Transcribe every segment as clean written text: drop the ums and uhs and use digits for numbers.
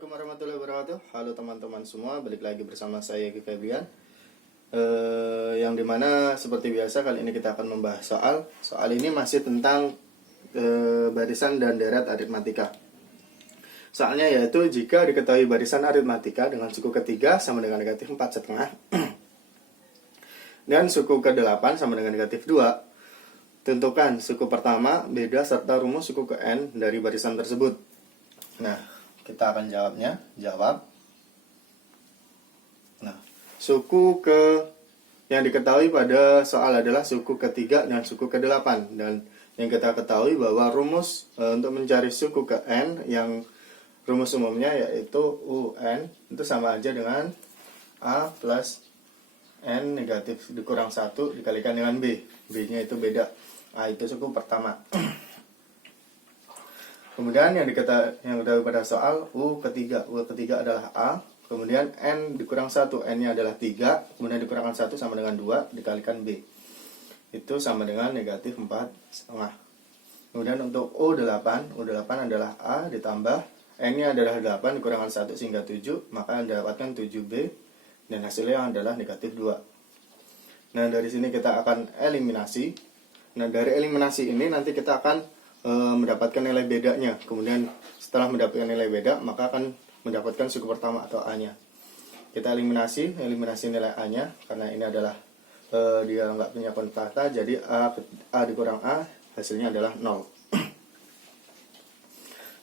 Assalamualaikum warahmatullahi wabarakatuh. Halo teman-teman semua, balik lagi bersama saya Ki Febrian. Yang dimana seperti biasa kali ini kita akan membahas soal ini masih tentang barisan dan deret aritmatika. Soalnya yaitu jika diketahui barisan aritmatika dengan suku ketiga sama dengan negatif 4,5 dan suku ke-8 sama dengan negatif 2, tentukan suku pertama, beda, serta rumus suku ke n dari barisan tersebut. Nah, kita akan jawab. Nah, suku yang diketahui pada soal adalah suku ketiga dan suku ke-8. Dan yang kita ketahui bahwa rumus untuk mencari suku ke n yang rumus umumnya yaitu UN itu sama aja dengan A plus N negatif dikurang 1 dikalikan dengan B. B-nya itu beda. A itu suku pertama. Kemudian yang diketahui pada soal U ketiga adalah A, kemudian N dikurang 1, N-nya adalah 3, kemudian dikurangkan 1 sama dengan 2 dikalikan B. Itu sama dengan negatif 4,5. Kemudian untuk U8 adalah A ditambah N-nya adalah 8 dikurangkan 1 sehingga 7, maka dapatkan 7B dan hasilnya adalah negatif 2. Nah, dari sini kita akan eliminasi. Nah, dari eliminasi ini nanti kita akan mendapatkan nilai bedanya. Kemudian setelah mendapatkan nilai beda, maka akan mendapatkan suku pertama atau A-nya. Kita eliminasi nilai A-nya karena ini adalah dia nggak punya kontata, jadi A dikurang A hasilnya adalah 0.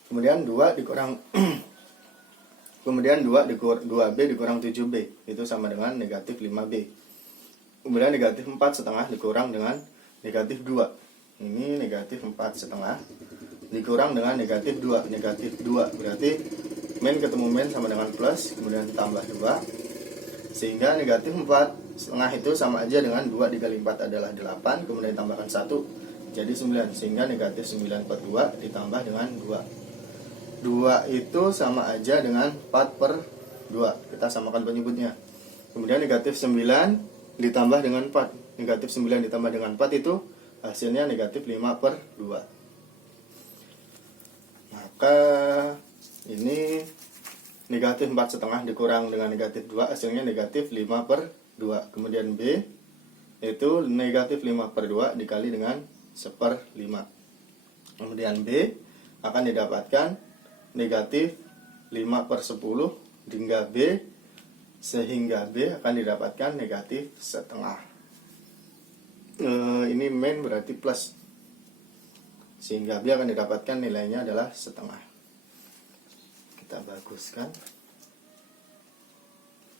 Kemudian 2 dikurang 2B dikurang 7B itu sama dengan negatif 5B. Kemudian negatif 4,5 dikurang dengan negatif 2. Ini negatif 4,5 dikurang dengan negatif 2. Negatif 2 berarti min ketemu min sama dengan plus, kemudian tambah 2. Sehingga negatif 4,5 itu sama aja dengan 2 dikali 4 adalah 8, kemudian tambahkan 1 jadi 9. Sehingga negatif 9 per 2 ditambah dengan 2. 2 itu sama aja dengan 4 per 2. Kita samakan penyebutnya. Kemudian negatif 9 ditambah dengan 4. Negatif 9 ditambah dengan 4 itu hasilnya negatif 5 per 2. Maka ini negatif 4,5 dikurang dengan negatif 2 hasilnya negatif 5 per 2. Kemudian B itu negatif 5 per 2 dikali dengan 1/5. Kemudian B akan didapatkan negatif 5 per 10 sehingga B akan didapatkan negatif 1/2. Ini min berarti plus, sehingga B akan didapatkan nilainya adalah 1/2. Kita baguskan.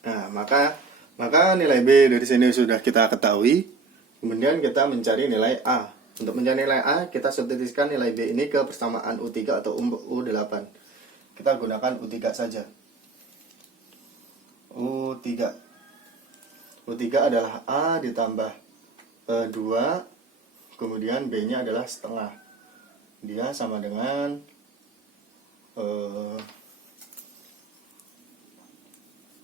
Nah, maka nilai B dari sini sudah kita ketahui. Kemudian kita mencari nilai A. Untuk mencari nilai A, kita substitusikan nilai B ini ke persamaan U3 atau U8. Kita gunakan U3 saja. U3 adalah A ditambah 2, kemudian B-nya adalah 1/2. Dia sama dengan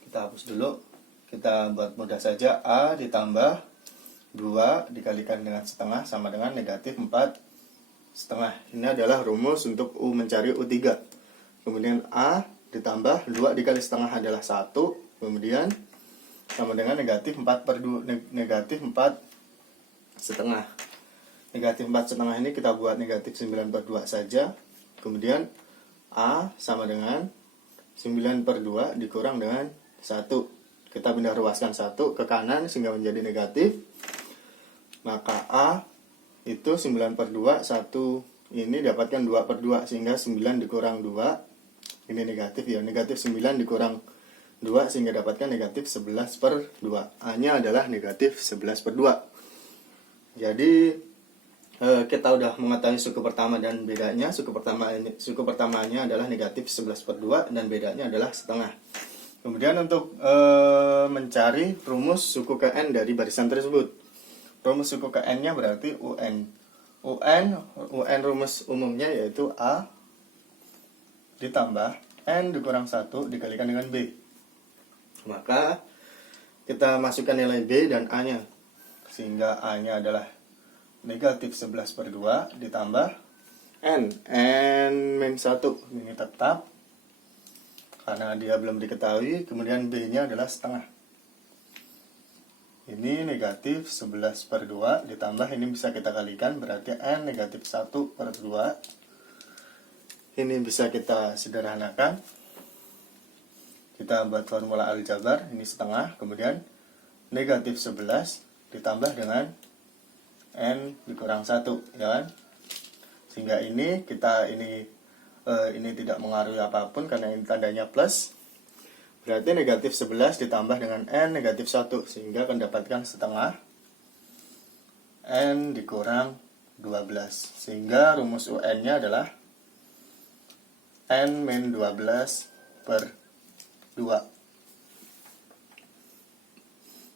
kita hapus dulu. Kita buat mudah saja, A ditambah 2 dikalikan dengan 1/2 sama dengan negatif 4,5. Ini adalah rumus untuk mencari U3. Kemudian A ditambah 2 dikali 1/2 adalah 1, kemudian sama dengan negatif 4 per 2, negatif 4,5. Negatif 4,5 ini kita buat negatif 9 per 2 saja. Kemudian A sama dengan 9 per 2 dikurang dengan 1. Kita pindah ruaskan 1 ke kanan sehingga menjadi negatif. Maka A itu 9 per 2, 1 ini dapatkan 2 per 2 sehingga 9 dikurang 2. Ini negatif ya, negatif 9 dikurang 2 sehingga dapatkan negatif 11 per 2. A-nya adalah negatif 11 per 2. Jadi kita udah mengetahui suku pertama dan bedanya. Suku pertamanya adalah negatif 11 per 2 dan bedanya adalah 1/2. Kemudian untuk mencari rumus suku ke n dari barisan tersebut. Rumus suku ke n-nya berarti UN. UN rumus umumnya yaitu A ditambah N dikurang 1 dikalikan dengan B. Maka kita masukkan nilai B dan A-nya. Sehingga A-nya adalah negatif 11 per 2 ditambah N min 1. Ini tetap. karena dia belum diketahui. Kemudian B-nya adalah setengah. Ini negatif 11 per 2 ditambah, ini bisa kita kalikan, berarti N negatif 1 per 2. Ini bisa kita sederhanakan. Kita buat formula aljabar, ini setengah, kemudian negatif 11 ditambah dengan N dikurang 1, ya kan? Sehingga ini tidak mengaruhi apapun karena ini tandanya plus. Berarti negatif 11 ditambah dengan N negatif 1, sehingga akan dapatkan setengah N dikurang 12. Sehingga rumus UN-nya adalah N min 12 per 2.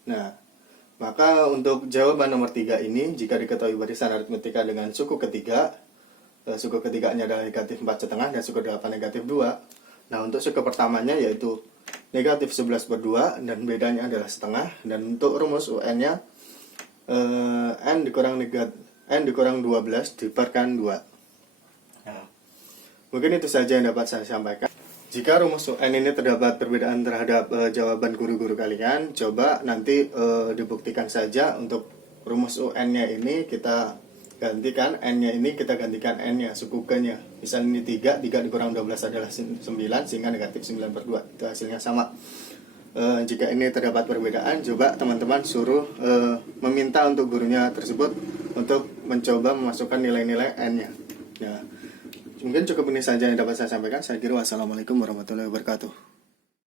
Nah, maka untuk jawaban nomor 3 ini, jika diketahui barisan aritmetika dengan suku ketiga, suku ketiganya adalah negatif 4,5 dan suku 8 negatif 2. Nah, untuk suku pertamanya yaitu negatif 11 per 2 dan bedanya adalah setengah. Dan untuk rumus UN-nya N dikurang 12 diperkan 2. Nah, mungkin itu saja yang dapat saya sampaikan. Jika rumus UN ini terdapat perbedaan terhadap jawaban guru-guru kalian, coba nanti dibuktikan saja. Untuk rumus UN-nya ini kita gantikan N-nya, ini kita gantikan N-nya, suku K-nya. Misalnya ini 3 dikurang 12 adalah 9, sehingga negatif 9 per 2. Itu hasilnya sama. Jika ini terdapat perbedaan, coba teman-teman suruh meminta untuk gurunya tersebut untuk mencoba memasukkan nilai-nilai N-nya. Nah, mungkin cukup ini saja yang dapat saya sampaikan. Saya kira wassalamualaikum warahmatullahi wabarakatuh.